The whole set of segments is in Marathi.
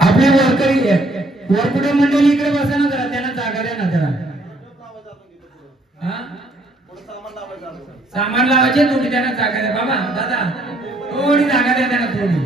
आपल्या वरकरी वरकुटे मंडळी इकडे बसा ना जरा, त्यांना जागा द्या ना जरा. सामान लावायचे तुम्ही, त्यांना जागा द्या बाबा. दादा थोडी जागा द्या त्यांना, थोडी.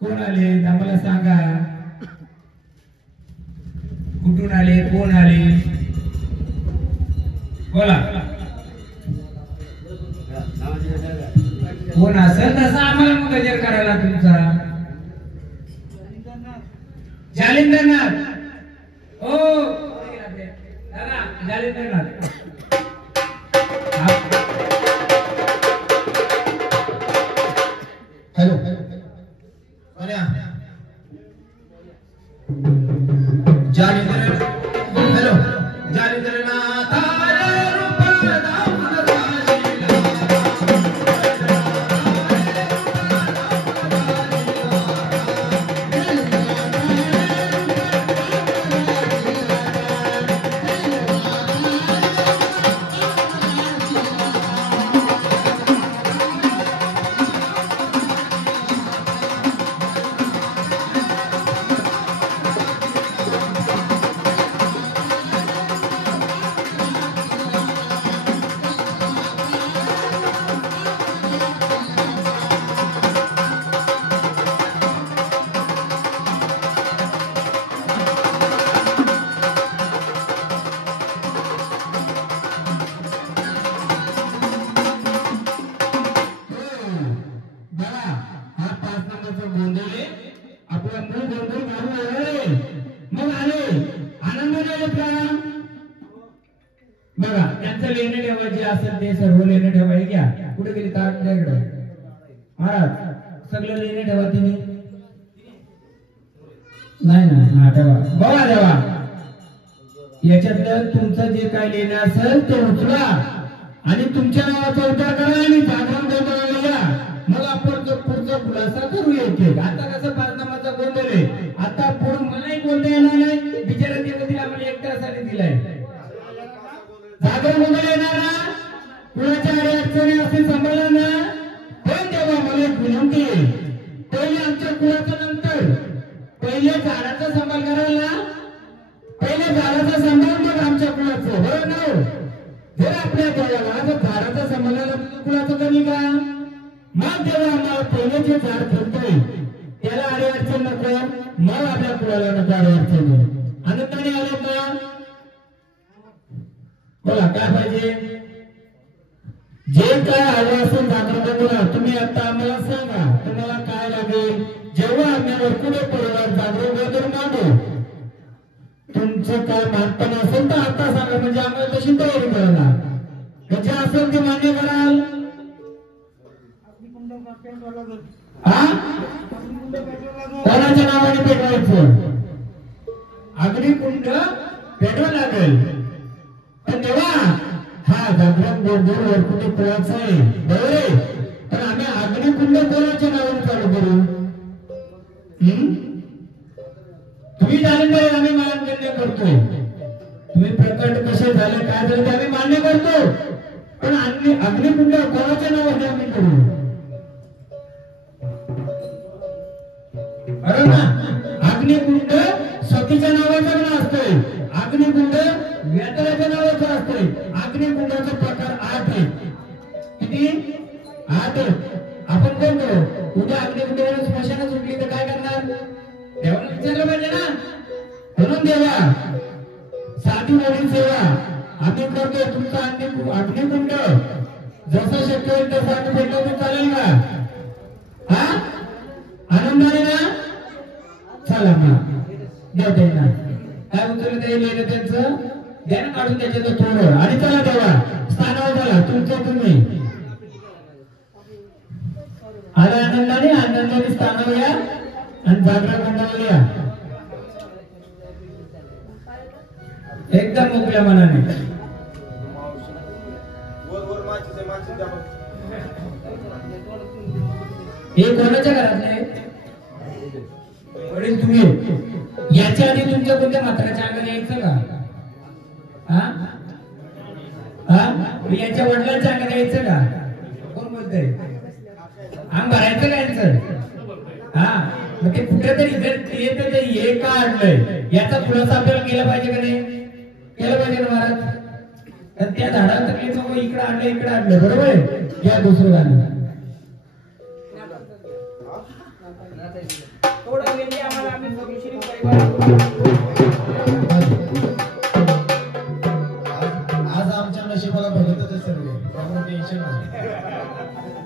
कोण आले आम्हाला सांगा, कुठून आले, कोण आले, बोला. कोण असेल तसं आम्हाला मग गजर करायला तुमचा. जालिंदरनाथ, ओ दादा जालिंदरनाथ. हॅलो जालिंदरनाथ, हॅलो जालिंदरनाथ बघा. त्यांचं लेणं ठेवायचे असेल ते सर्व लेणं ठेवाय घ्या. कुठे गेली ताट त्याकडे महाराज सगळं लेणं ठेवा तुम्ही. नाही ना, हा ठेवा बघा ठेवा. याच्यातलं तुमचं जे काय लेणं असेल ते उचला आणि तुमच्या नावाचा उद्धार करा आणि जागरण गोंधळाला या. मग आपण पुढचा खुलासा करू येते. आता कसं पाचनामाचा गोंधळ आहे, आता पुढे मलाही बोलता येणार नाही. बिचारा देवतीला आम्हाला एक तासाने दिलाय. जागरण गोंधळ येणार ना, कुणाच्या अडी अडचणी असेल सांभाळा ना. पण तेव्हा मला एक विनंती आहे, पहिले आमच्या कुळाचं नंतर पहिले झाडाचा सांभाळ करायला. पहिले झाडाचा सांभाळ मग आमच्या कुळाचं. बरं ना, जर आपल्या देवाला जर झाडाचा सांभाळायला कुळाचं कमी का, मग तेव्हा आम्हाला पहिले जे झाड ठेवतोय त्याला अडी अडचण नको, मग आपल्या कुळाला नको अडी अडचण. आनंदाने आले ना, बोला काय पाहिजे. जे काय हवं असेल जागरण तुम्ही आता आम्हाला सांगा, तुम्हाला काय लागेल. जेव्हा आम्ही कुठे परिवार जागरण वगैरे मागू, तुमचं काय मानपण असेल तर आता सांगा, म्हणजे आम्हाला तशी तयारी करायला. म्हणजे असेल ते मान्य कराल. हा कोणाच्या नावाने पेटवायचं, अग्निकुंड पेटवा लागेल. पण तेव्हा हा जागरण गोंधळ वरकुटे पोहायचं आहे बरोबर आहे. पण आम्ही अग्निकुंड कोणाच्या नावाने चालू करू. तुम्ही जालिंदर आम्ही मान्य करतो. तुम्ही प्रकट कसे झाले काय झाले ते आम्ही मान्य करतो. पण अग्निकुंड कोणाच्या नावाने आम्ही करू. बरोबर ना. अग्निकुंड सतीच्या नावाचा असतोय, अग्निकुंड व्यातराच्या नावाचा असतोय. अग्निकुंडाचा प्रकार 8 आहे. किती 8 आहे. आपण कोण करू उद्या अग्निकुंडावर स्मशान सुटली तर काय करणार. देवाला विचारलं पाहिजे ना. म्हणून देवा साधी मोठी सेवा आम्ही करतोय. तुमचा अग्निकुंड जसं शक्य होईल तसं आम्ही भेटलो तर चालेल का. हा आनंदाने ना. चला ना देते ना काय उचललं ते लिहिलं त्यांचं ध्यान काढून त्याच्यात थोडं आणि चला देवा स्थानावर झाला तुमचं तुम्ही. अरे आनंदाने स्थानावर या आणि जागरण मंडळाला या एकदम मोकळ्या मनाने. हे कोणाच्या घरातले वडील तुम्ही. याच्या आधी तुमच्या कोणत्या मात्राच्या अंगाने यायचं का. याच्या वडिलांच्या अंगाने यायचं का. कोण बोलतंय अंग भरायचं का यांचं. हा मग ते कुठेतरी येतं ते हे का आणलंय याचा खुलासा आपल्याला केला पाहिजे का नाही. केलं पाहिजे ना महाराज. तर त्या झाडाला तर इकडे आणलं बरोबर आहे. या दुसरं गाणं थोडं वेळ आम्हाला आम्ही सगळी परिवार आज आमच्या नशिबाला बघतच आहे सर्व त्यामुळे टेन्शन नाही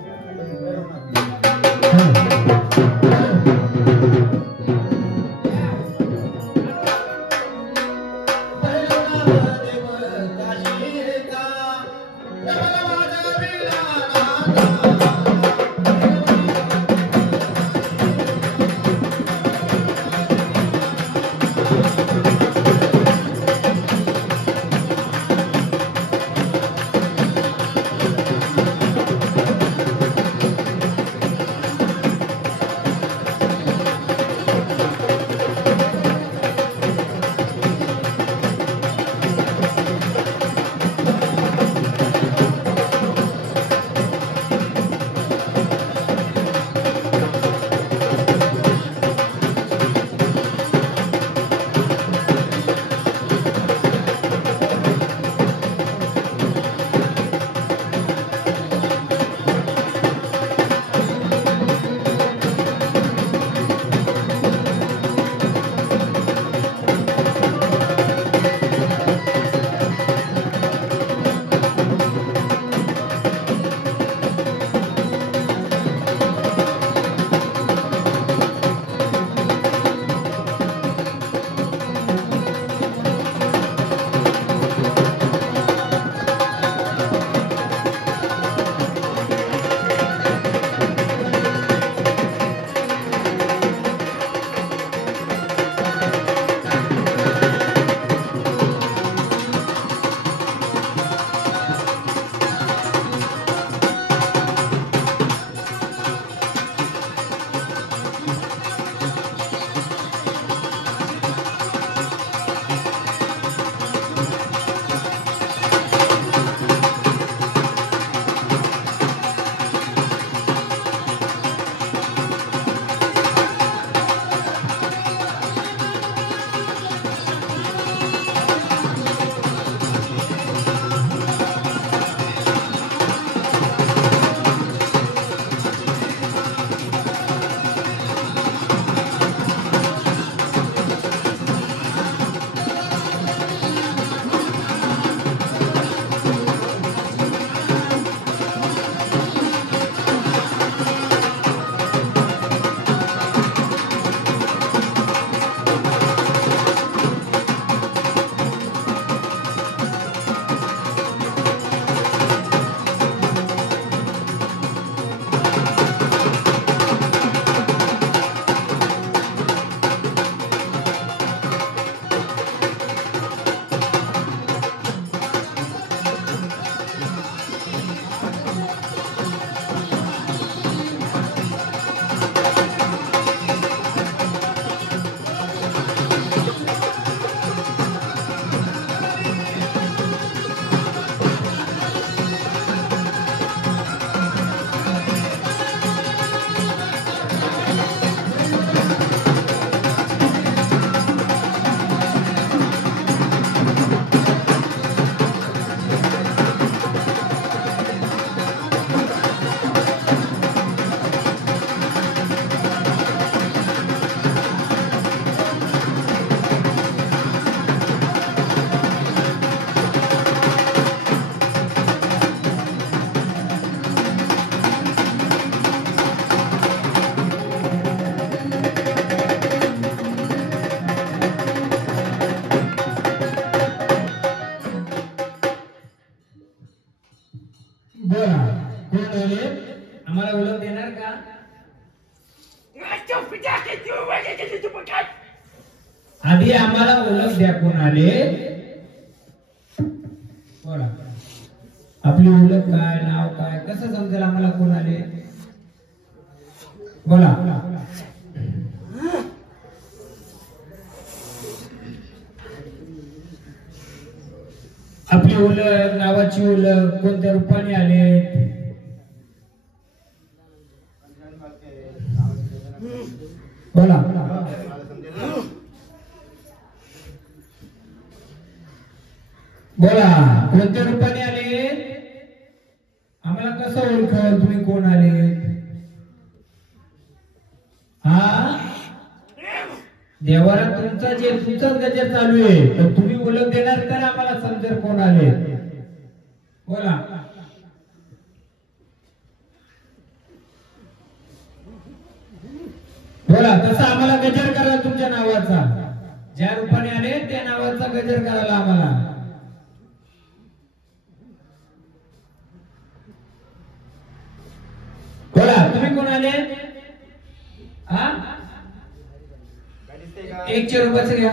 आधी आम्हाला ओळख द्या कोण आले बोला आपली ओळख काय नाव काय कसं समजेल आम्हाला कोण आले बोला आपली ओळख नावाची ओळख कोणत्या रूपाने आले बोला बोला कोणत्या रूपाने आले आम्हाला कसं ओळखाल तुम्ही कोण आले हा देवारा तुमचाच गजर चालू आहे, तर तुम्ही ओळख देणार तर आम्हाला समजेल कोण आले. बोला. बोला. तसं आम्हाला गजर करा तुमच्या नावाचा, ज्या रूपाने आले त्या नावाचा गजर करायला आम्हाला. बोला. तुम्ही कोण आले? हा 1 रुपयाचं घ्या.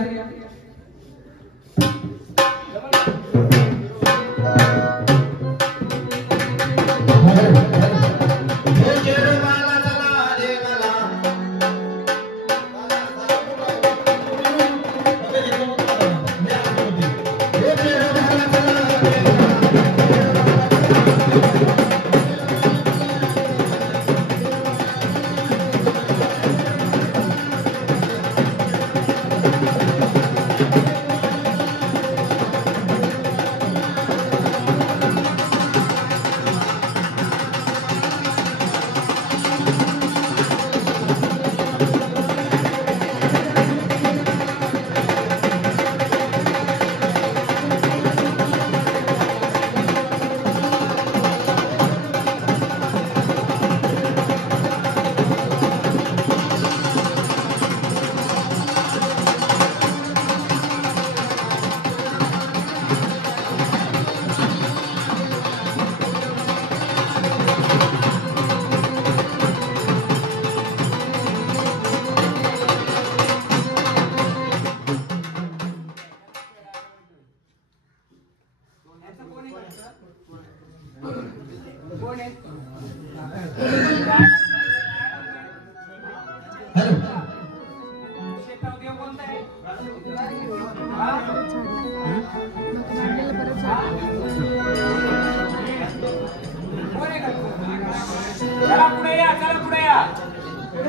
चला पुढे या, चला पुढे या.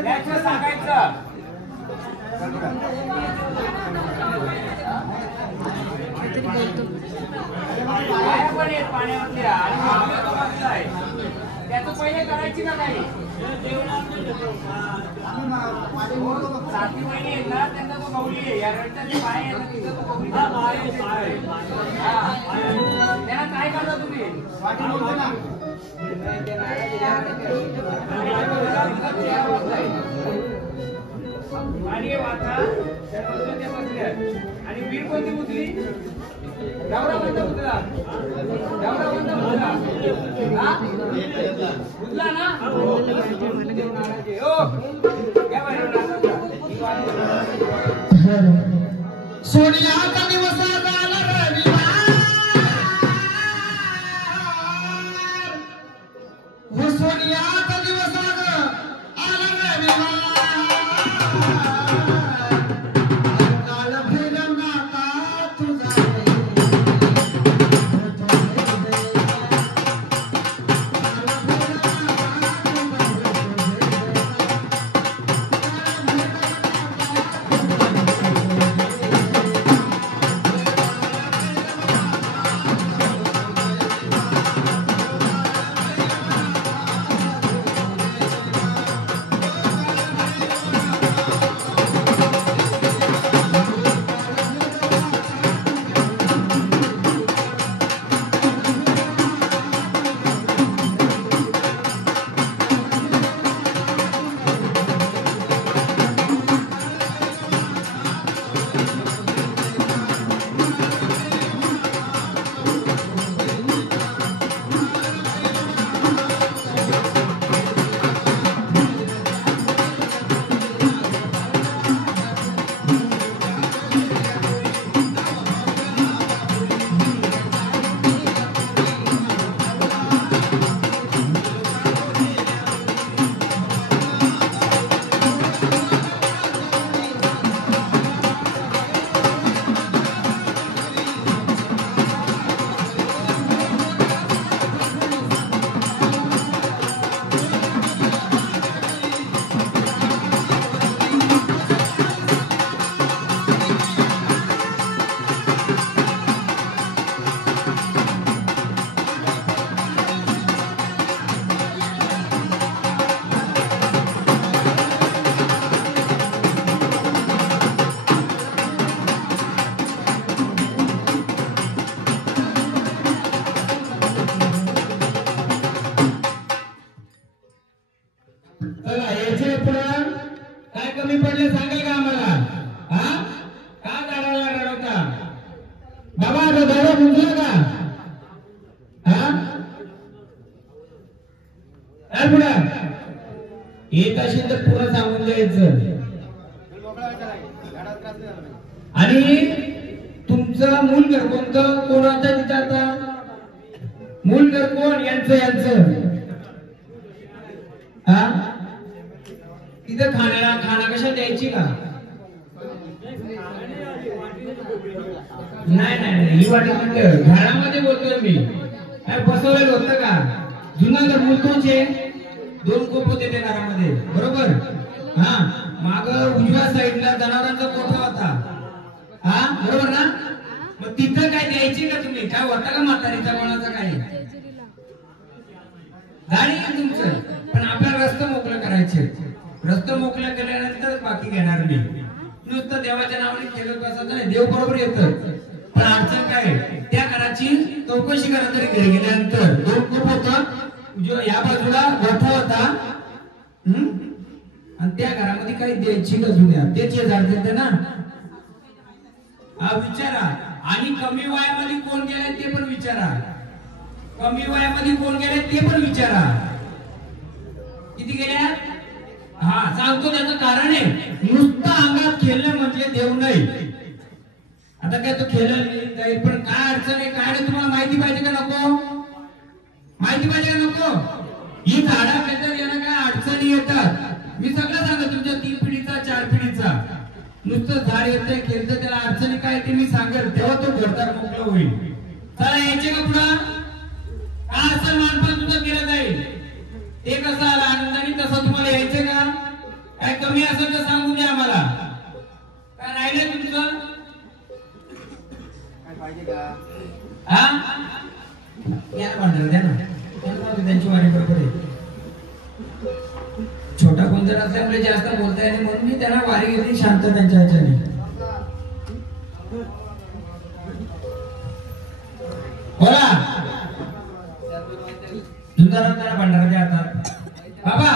याचं सांगायचं. पाण्यामध्ये आणि त्याचं पहिले करायची ना काही. 7 महिने आहेत ना, त्यांचा तो गौरी आहे. या रडचा जे पाय आहे ना, तिथं तो गौरी त्यांना काय करता तुम्ही? आणि वाचा आणि वीर कोणती मुतली? गौरा कोणता मुतला? गौरा कोणता मुतला? मुतला ना? सोनियाचा दिवस झाला रविवार, हो सोनियाचा दिवस आला रविवार. काळ भैरव नाथा तुझा कमी पडले सांगाल का आम्हाला? हा का झाडाला रडवता बाबा? दादा मुंजला का? हा पुढे येत असेल तर पुढं सांगून द्यायचं. आणि तुमचं मूल घर कोणतं? कोण आता तिथं आता मूल घर कोण? यांचं हा तिथं खाना कशा द्यायची का? नाही ही वाटी म्हणलं घरामध्ये बोलतोय मी. काय बसवलेलं होतं का? जुना घर मूलतोच आहे. 2 कोप होते त्या घरामध्ये बरोबर. हा माग उजव्या साईडला जनावरांचा कोठा होता. हा बरोबर ना? मग तिथं काय द्यायची का तुम्ही? काय होता का म्हातारीचा कोणाचा काय? गाडी आहे तुमचं. पण आपल्याला रस्ता मोकळं करायचे. रस्ता मोकळं केल्यानंतर बाकी घेणार मी. नुसतं देवाच्या नावाने केलं बसायचं नाही. देव बरोबर येतं. पण अडचण काय? त्या घराची चौकशी करा. तरी घरी गेल्यानंतर 2 कोप होता. या बाजूला गोठा होता. आणि त्या घरामध्ये काही द्यायची का जुन्या? त्याचे झाड देते ना. हा विचारा. आणि कमी वयामध्ये कोण गेले ते पण विचारा. कमी वयामध्ये कोण गेले ते पण विचारा. किती गेल्या? हा सांगतो त्याचं कारण आहे. नुसतं अंगात खेळणं म्हणजे देव नाही. आता काय तो खेळलं जाईल पण काय अडचण आहे काय नाही तुम्हाला माहिती पाहिजे का नको? माहिती पाहिजे का नको? ही झाडा नंतर यांना काय अडचणी येतात. मी सगळं सांगतो तुमच्या 3 पिढीचा 4 पिढीचा. नुसतं झाड येतंय खेळतं त्याला अडचणी काय ते मी सांगेल तेव्हा तो घरदार मोकळं होईल. चला यायचे का पुढं? काय असं मानपान तुझं केलं जाईल ते कसं आलं आनंदाने तसं तुम्हाला यायचं का? काय कमी असेल तर सांगून द्या आम्हाला. काय राहिलंय तुमचं? काय पाहिजे का? हा या भांडण द्या ना. त्यांची वारी बरोबर आहे. छोटा कोण जर असल्यामुळे जास्त बोलताय आणि म्हणून मी त्यांना वारी घेतली शांत त्यांच्या ह्याच्याने. बोला तुमचा भांडारा द्या आता. बाबा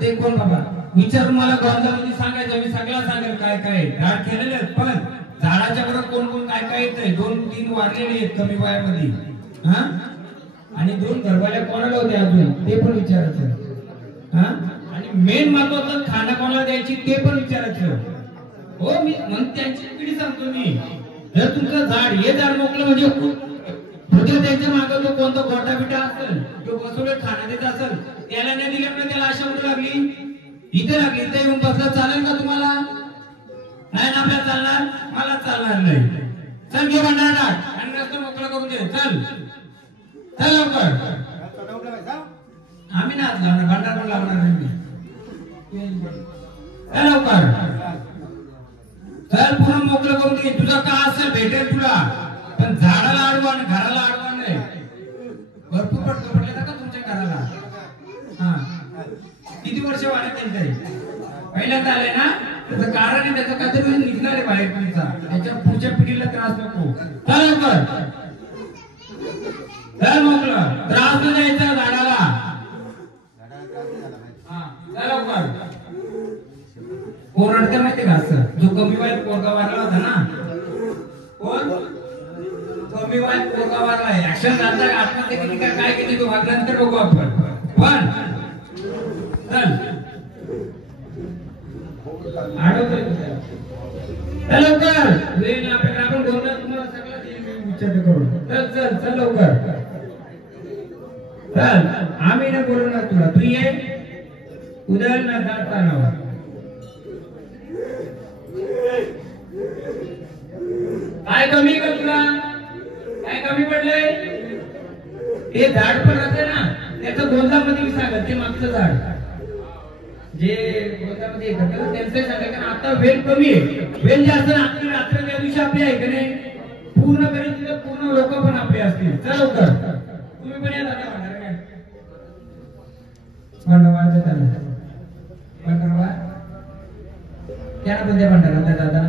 ते कोण बाबा विचारून मला गोंधळामध्ये सांगायचं. मी सगळं सांगेल काय काय झाड केलेले आहेत. पण झाडाच्या बरोबर कोण कोण काय काय येतंय. 2-3 वारलेले आहेत कमी वयामध्ये. हा आणि 2 घरवाल्या कोणाला होते अजून ते पण विचारायचं. हा आणि मेन महत्वाचं खाना कोणाला द्यायची ते पण विचारायचं. हो मी त्यांची पिढी सांगतो मी. जर तुमचं झाड हे झाड मोकळं म्हणजे उद्या त्यांच्या मागं तो कोणता गोटा बिटा असेल तो बसवले खाना देत असेल त्याला नाही दिल्यामुळे त्याला आशा उडू लागली. इथे लागली इथे येऊन बसलं चालेल का तुम्हाला? नाही ना आपल्याला चालणार. मला चालणार नाही. चल घे भंडारा टाक आणि रस्ता मोकळा करून दे. चल चल लवकर. आम्ही ना हात लावणार भंडारा पण लावणार नाही मी. चल लवकर. चल पूर्ण मोकळं करून दे. तुझं का असेल भेटेल तुला. पण झाडाला अडवा आणि घराला अडवा नाही. भरपूर पटकन पडले का तुमच्या घराला? हा किती वर्ष वाढत नाही. पहिल्यांदा आले ना त्याचं कारण आहे. त्याचं काहीतरी निघणार आहे बाहेर तुमचा. त्याच्या पुढच्या पिढीला त्रास नको. चल लवकर. चल मोकळं. त्रास न द्यायचा झाडाला. हा चल लवकर. कोण रडते माहिती का? असं जो कमी वयात पोरगा वारला होता ना. कोण कमी वयात पोरगा वारलाय. ऍक्शन झालं का? आत्महत्या केली का काय केली तो वागल्यानंतर बघू आपण. पण चल आडवतोय चल लवकर. वेळ आपल्याला आपण बोलणार तुम्हाला सगळं विचार करून. चल चल चल लवकर. चल आम्ही ना बोलणार तुला. तू ये उदल ना जाताना. काय कमी का तुला? काय कमी पडलंय? ते झाड पण राहते ना त्याचं गोंदामध्ये मी सांगत. ते मागचं झाड जे गोंदामध्ये त्यांचं सांगायचं आता वेल कमी आहे. वेल जास्त आपली रात्र त्या दिवशी आपली आहे का नाही पूर्ण करेल तिथं पूर्ण लोक पण आपले असतील. चल लवकर. तुम्ही पण या दादा भांडारा भांडावा देता भांडावा त्याला पण द्या भांडारा त्या दादा.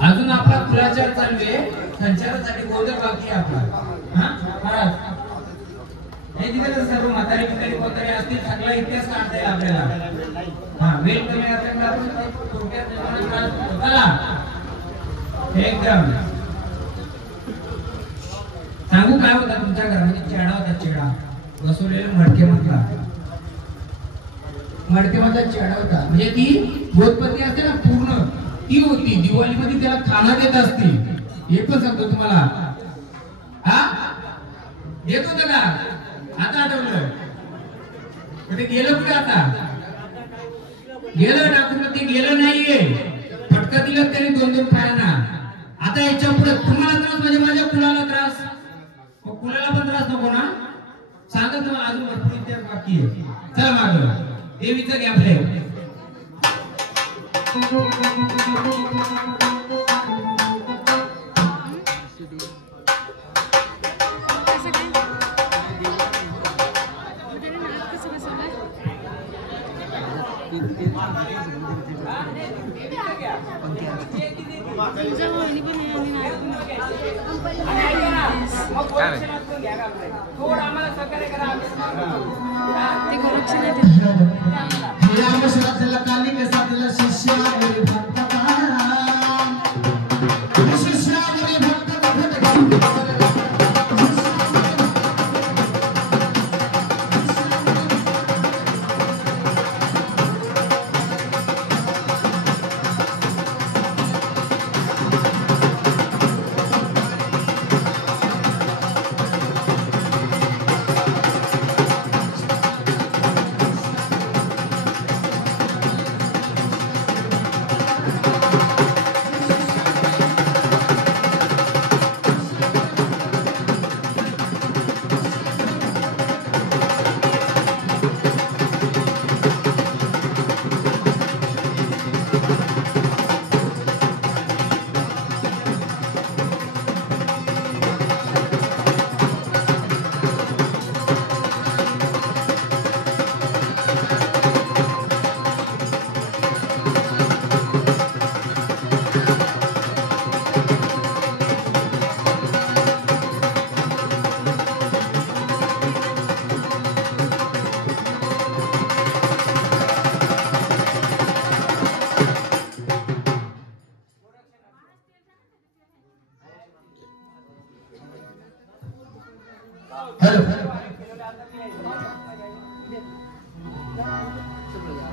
अजून आपला कुलाचार चालू आहे. संचारासाठी गोंधळ बाकी आहे आपला. हा महाराज हे तिथे सर्व म्हातारी पितारी कोणतरी असतील सगळा इतिहास काढता येईल आपल्याला. हा वेळ कमी असल्यामुळे आपण थोडक्यात चला एकदम सांगू काय होता तुमच्या घरामध्ये चेडा होता. चेडा बसवलेला मडकेमधला चेडा होता. म्हणजे ती भोजपती असते ना पूर्ण ती होती. दिवाळीमध्ये त्याला खाना देत असते. हे पण सांगतो तुम्हाला. हा देत होत का आता आठवलं. ते गेलं कुठे आता गेलं टाकून ते गेलं नाहीये. फटका दिला त्याने 2-2 पायांना. आता याच्या पुढे तुम्हाला त्रास म्हणजे माझ्या कुणाला त्रास मग कुणाला पण त्रास नको ना. सांगा तुम्हाला अजून भरपूर इतिहास बाकी आहे. चला माग देवीचं घ्या आपले.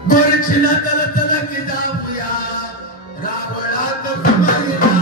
गोरक्षिला तल तल की जाऊया रावळात तुम्हाला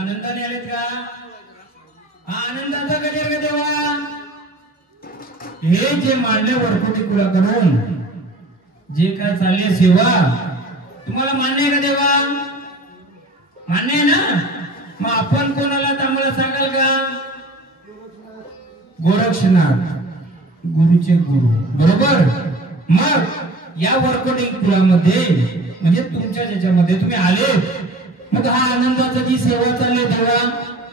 आनंदाने आलेत का? हा आनंदाचा गजर का देवा? हे जे मांडले वरकुटी कुळाकडून जे काय चालले सेवा तुम्हाला मान्य आहे का देवा? मान्य आहे ना? मग आपण कोणाला आम्हाला सांगाल का? गोरक्षनाथ गुरुचे गुरु बरोबर. मग या वरकुटी कुळामध्ये म्हणजे तुमच्या ज्याच्यामध्ये तुम्ही आले, मग हा आनंदाचा जी सेवा चालली देवा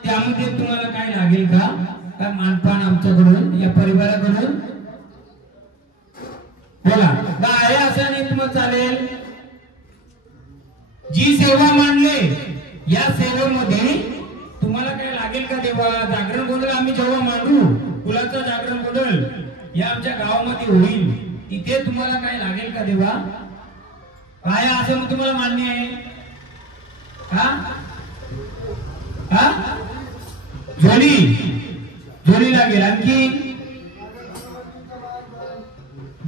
त्यामध्ये तुम्हाला काय लागेल का? काय मानपान आमच्याकडून या परिवाराकडून बोला आहे असं नाही तुम्हाला चालेल. जी सेवा मानले या सेवेमध्ये तुम्हाला काय लागेल का देवा? जागरण गोंधळ आम्ही जेव्हा मांडू कुलाचा जागरण गोंधळ या आमच्या गावामध्ये होईल, तिथे तुम्हाला काय लागेल का देवा? काय असं मग तुम्हाला मान्य आहे? हा झोली लागेल. आणखी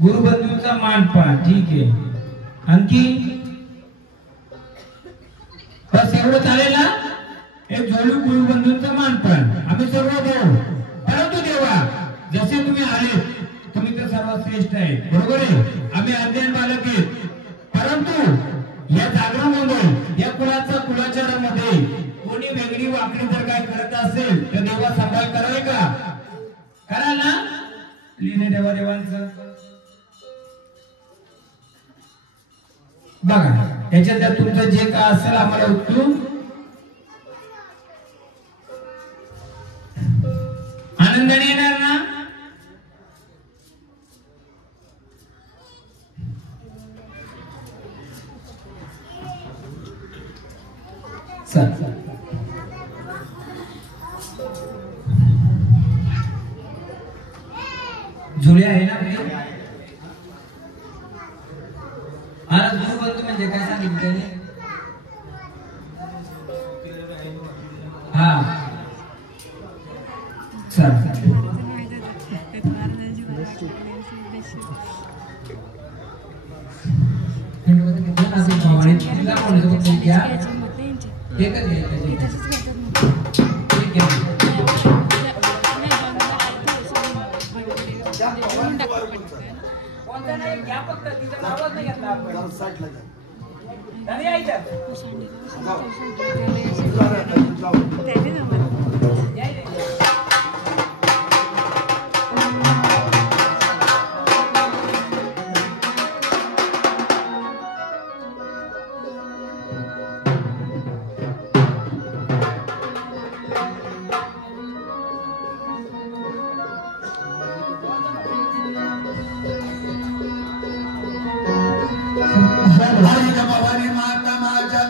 गुरुबंधूंचा मानपान ठीक आहे. आणखी बस एवढं चालेल ना? एक झोली गुरुबंधूंचा मानपान आम्ही सर्व देऊ. परंतु देवा जसे तुम्ही आले तुम्ही तर सर्वात श्रेष्ठ आहे बरोबर आहे. आम्ही अध्ययन बालक आहेत, परंतु या जागरण गोंधळ या कुलाचारामध्ये कोणी वेगळी वाकडी जर काय करत असेल तर देवा सांभाळ कराल का? कराल ना? लिहिणे देवा देवांचं बघा. याच्यात तुमचं जे काय असेल आम्हाला उचलून आनंदाने येणार ना? जुळे आहे ना? आज गुरुबंधू म्हणजे काय सांगितलं त्याने? हा भवानी माता माझ्या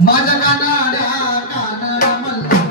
माझ्या कानाड्या कानाड्या मल्ला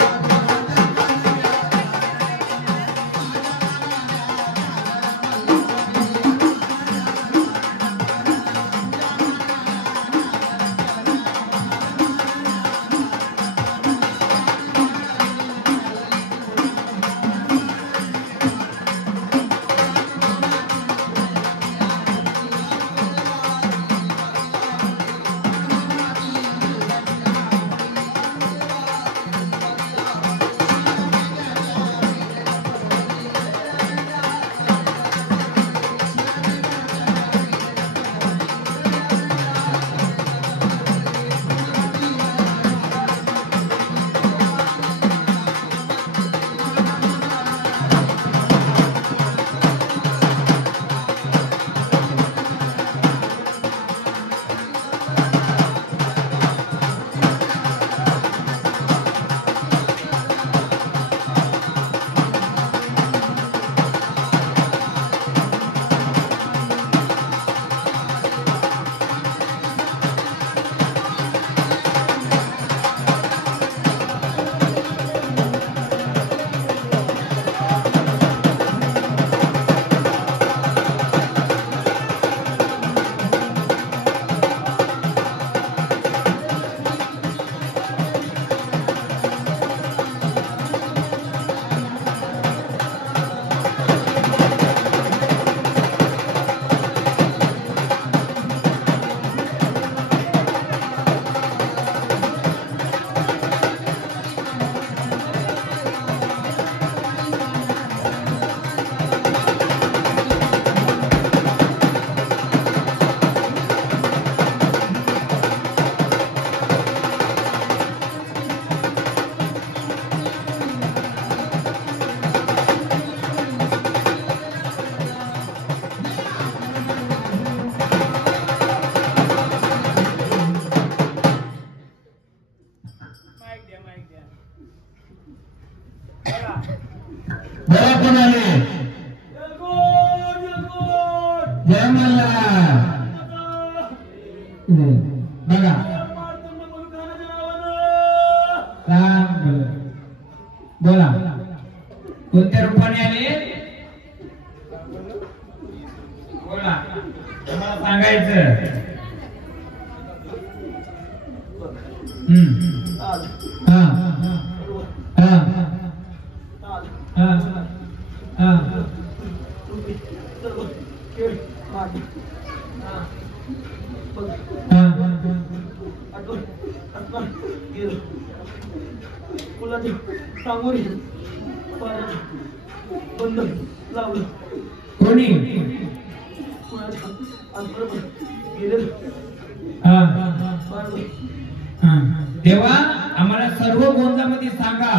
बघा कोण आले जय मल्ला बघा बोला कोणत्या रूपाने आले बोला तुम्हाला सांगायचं हा कोणी तेव्हा आम्हाला सर्व गोंदामध्ये सांगा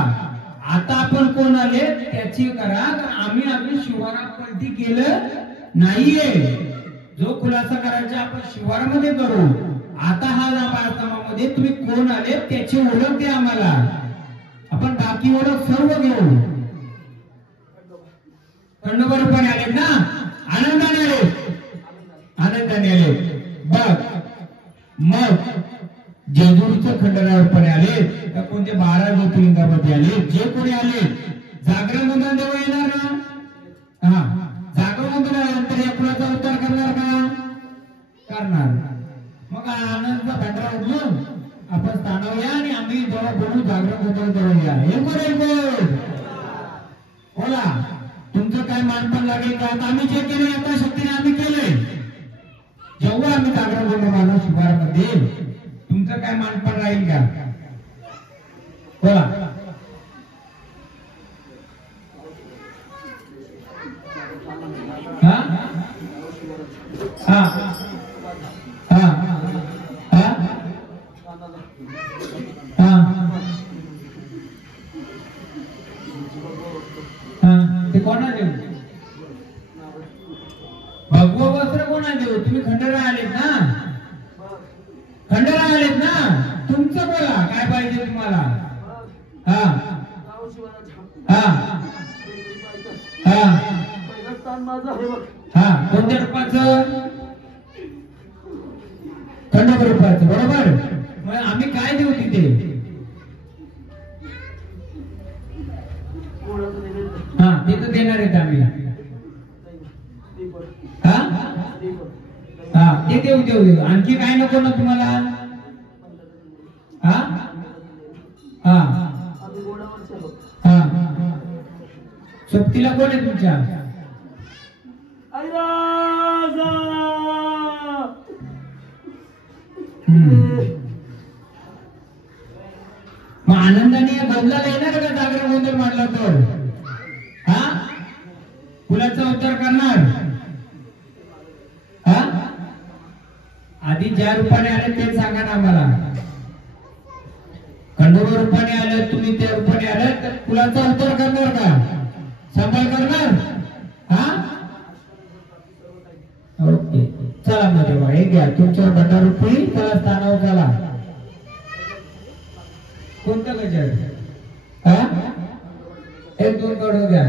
आता आपण कोण आले त्याची करा आम्ही शिवारात पलटी केलं नाहीये जो खुलासा करायचा आपण शिवारामध्ये करू आता हा बाळकामामध्ये तुम्ही कोण आले त्याची ओळख द्या आम्हाला आपण बाकी ओळख सर्व घेऊ खंडोबारूपाने आले ना आनंदाने आले बघ मग जेजुरीच्या खंडोबारूपाने आले तर कोणते 12 ज्योतिर्लिंगामध्ये आले जे कोणी आले जागरण गोंधळ देवा येणार ना हा जागरण गोंधळ आल्यानंतर या कुणाचा उद्धार करणार का करणार मग आनंदचा भांडारा उडून आपण स्थानावर या आणि आम्ही जेव्हा बोलू जागरण गोंधळ देऊया हे कोण बोला तुमचं काय मानपण लागेल का आम्ही जे केले आता शक्तीने आम्ही केलंय जेव्हा आम्ही जागरण गोंधळ मानू शिवारामध्ये तुमचं काय मानपण राहील का बोला हा हा हा ते कोणा देऊ भगवा वस्त्र कोणा देऊ तुम्ही खंडोबा आलेत ना तुमचं बोला काय पाहिजे तुम्हाला हा हा हा हा कोणत्या रूपाचं खंडोबा रूपाचं, बरोबर. मग आम्ही काय देऊ तिथे? हा तिथं देणार आहेत आम्ही. हा हा ते देऊ. आणखी काय नको ना तुम्हाला? हा हा हा सोबतीला कोण आहे तुमच्या? मग आनंदाने बदलायला येणार का जागरण गोंधळ मांडला तर? हा फुलाचा अवतार करणार? हा आधी ज्या रूपाने आले ते सांगा ना आम्हाला. खंडोबा रूपाने आले तुम्ही, त्या रूपाने आले तर फुलाचा अवतार करणार का? सांभाळ करणार? हा ओके चला मग तेव्हा हे घ्या तुमच्या गटारूपी. चला स्थानावर चला. कोणतं गजर? हा एक दोन कडू द्या.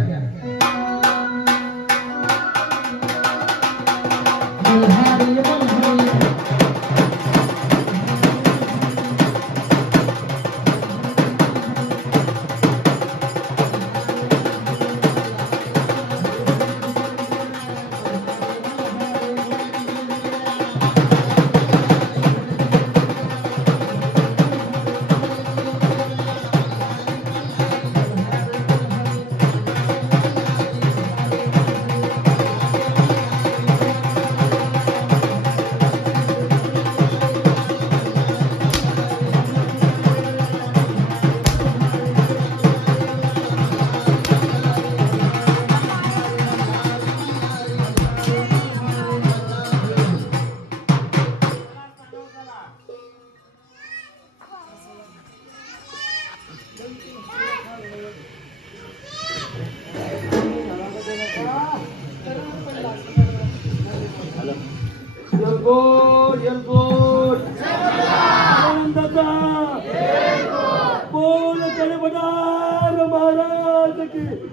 बोल महाराज की